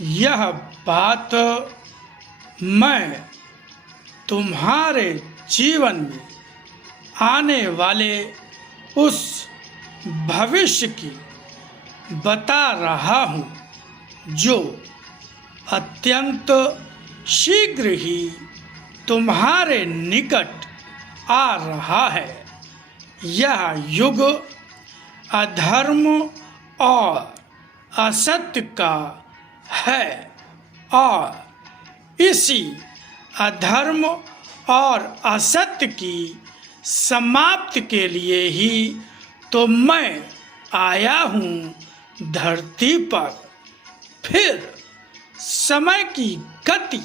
यह बात मैं तुम्हारे जीवन में आने वाले उस भविष्य की बता रहा हूँ जो अत्यंत शीघ्र ही तुम्हारे निकट आ रहा है। यह युग अधर्म और असत्य का है और इसी अधर्म और असत्य की समाप्ति के लिए ही तो मैं आया हूँ धरती पर। फिर समय की गति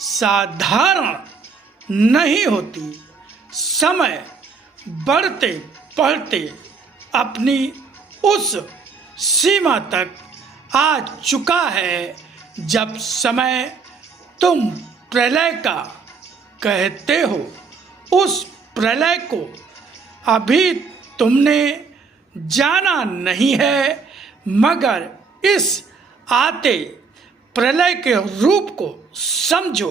साधारण नहीं होती। समय बढ़ते बढ़ते अपनी उस सीमा तक आ चुका है जब समय तुम प्रलय का कहते हो। उस प्रलय को अभी तुमने जाना नहीं है, मगर इस आते प्रलय के रूप को समझो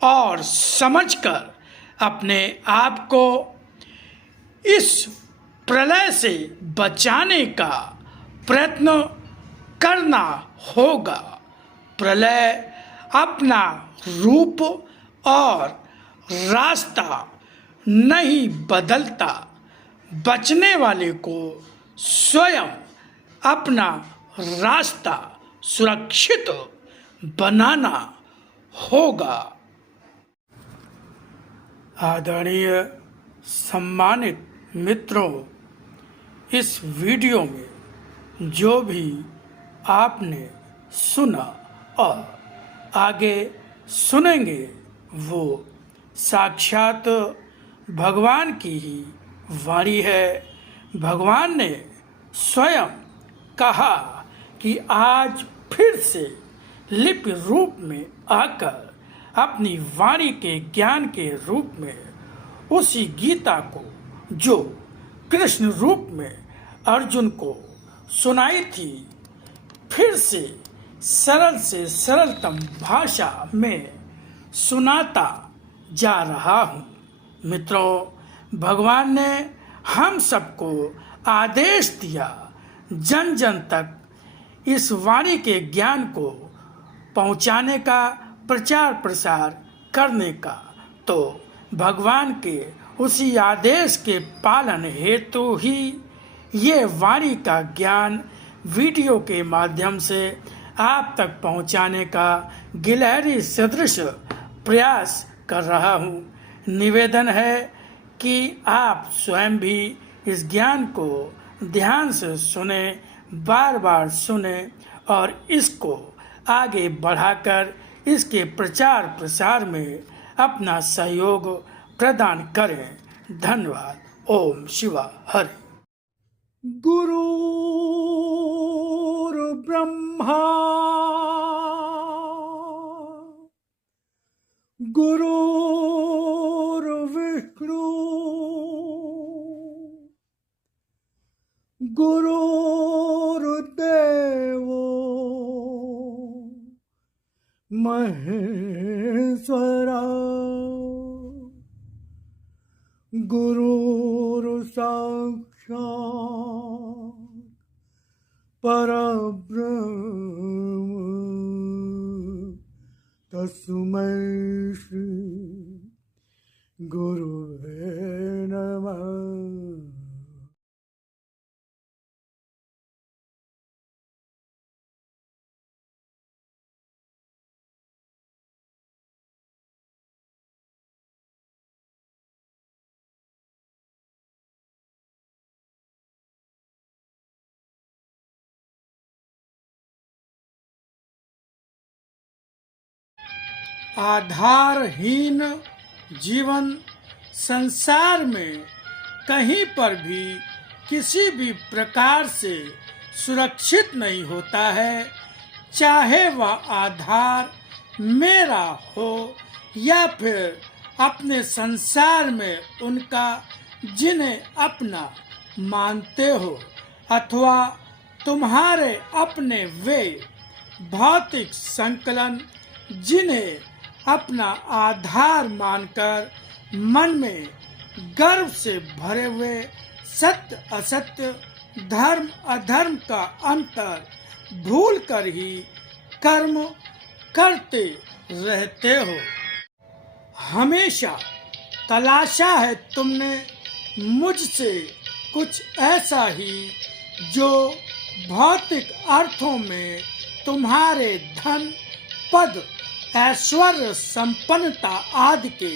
और समझकर अपने आप को इस प्रलय से बचाने का प्रयत्न करना होगा। प्रलय अपना रूप और रास्ता नहीं बदलता। बचने वाले को स्वयं अपना रास्ता सुरक्षित बनाना होगा। आदरणीय सम्मानित मित्रों, इस वीडियो में जो भी आपने सुना और आगे सुनेंगे वो साक्षात भगवान की ही वाणी है। भगवान ने स्वयं कहा कि आज फिर से लिपि रूप में आकर अपनी वाणी के ज्ञान के रूप में उसी गीता को जो कृष्ण रूप में अर्जुन को सुनाई थी, फिर से सरलतम भाषा में सुनाता जा रहा हूँ। मित्रों, भगवान ने हम सबको आदेश दिया जन जन तक इस वाणी के ज्ञान को पहुँचाने का, प्रचार प्रसार करने का। तो भगवान के उसी आदेश के पालन हेतु ही ये वाणी का ज्ञान वीडियो के माध्यम से आप तक पहुंचाने का गिलहरी सदृश प्रयास कर रहा हूं। निवेदन है कि आप स्वयं भी इस ज्ञान को ध्यान से सुने, बार बार सुने और इसको आगे बढ़ाकर इसके प्रचार प्रसार में अपना सहयोग प्रदान करें। धन्यवाद। ओम शिवा हरि। गुरुर्ब्रह्मा गुरुर्विष्णु गुरुर्देवो महेश्वरा गुरुर्साक्षात् परब्रह्म तस्मै श्री गुरुवे नमः। आधारहीन जीवन संसार में कहीं पर भी किसी भी प्रकार से सुरक्षित नहीं होता है, चाहे वह आधार मेरा हो या फिर अपने संसार में उनका जिन्हें अपना मानते हो, अथवा तुम्हारे अपने वे भौतिक संकलन जिन्हें अपना आधार मानकर मन में गर्व से भरे हुए सत्य असत्य धर्म अधर्म का अंतर भूल कर ही कर्म करते रहते हो। हमेशा तलाशा है तुमने मुझसे कुछ ऐसा ही जो भौतिक अर्थों में तुम्हारे धन पद ऐश्वर्य संपन्नता आदि के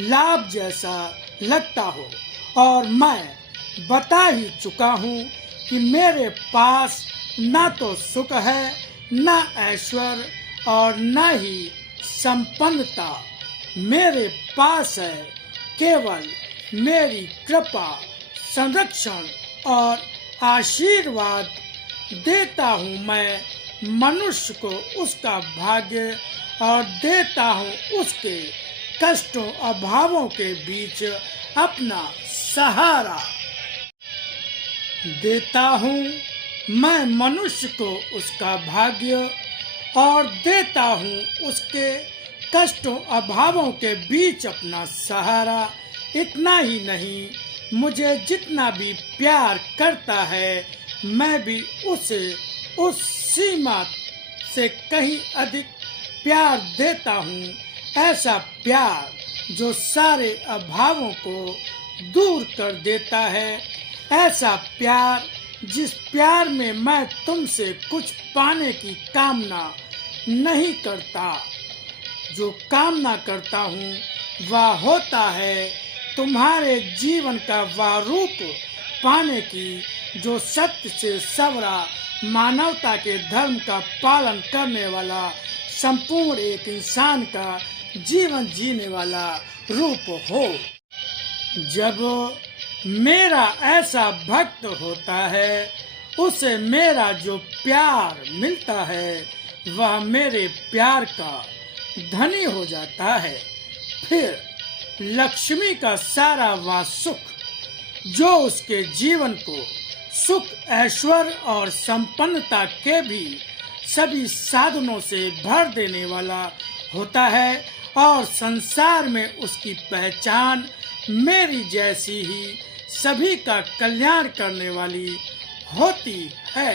लाभ जैसा लगता हो, और मैं बता ही चुका हूँ कि मेरे पास न तो सुख है, न ऐश्वर्य और न ही संपन्नता। मेरे पास है केवल मेरी कृपा, संरक्षण और आशीर्वाद। देता हूँ मैं मनुष्य को उसका भाग्य और देता हूँ उसके कष्टों अभावों के बीच अपना सहारा। देता हूँ मैं मनुष्य को उसका भाग्य और देता हूँ उसके कष्टों अभावों के बीच अपना सहारा। इतना ही नहीं, मुझे जितना भी प्यार करता है मैं भी उसे उस सीमा से कहीं अधिक प्यार देता हूँ। ऐसा प्यार जो सारे अभावों को दूर कर देता है, ऐसा प्यार जिस प्यार में मैं तुमसे कुछ पाने की कामना नहीं करता। जो कामना करता हूँ वह होता है तुम्हारे जीवन का वह रूप पाने की जो सत्य से सबरा मानवता के धर्म का पालन करने वाला संपूर्ण एक इंसान का जीवन जीने वाला रूप हो। जब मेरा ऐसा भक्त होता है, उसे मेरा जो प्यार मिलता है वह मेरे प्यार का धनी हो जाता है। फिर लक्ष्मी का सारा वह सुख जो उसके जीवन को सुख ऐश्वर्य और संपन्नता के भी सभी साधनों से भर देने वाला होता है, और संसार में उसकी पहचान मेरी जैसी ही सभी का कल्याण करने वाली होती है।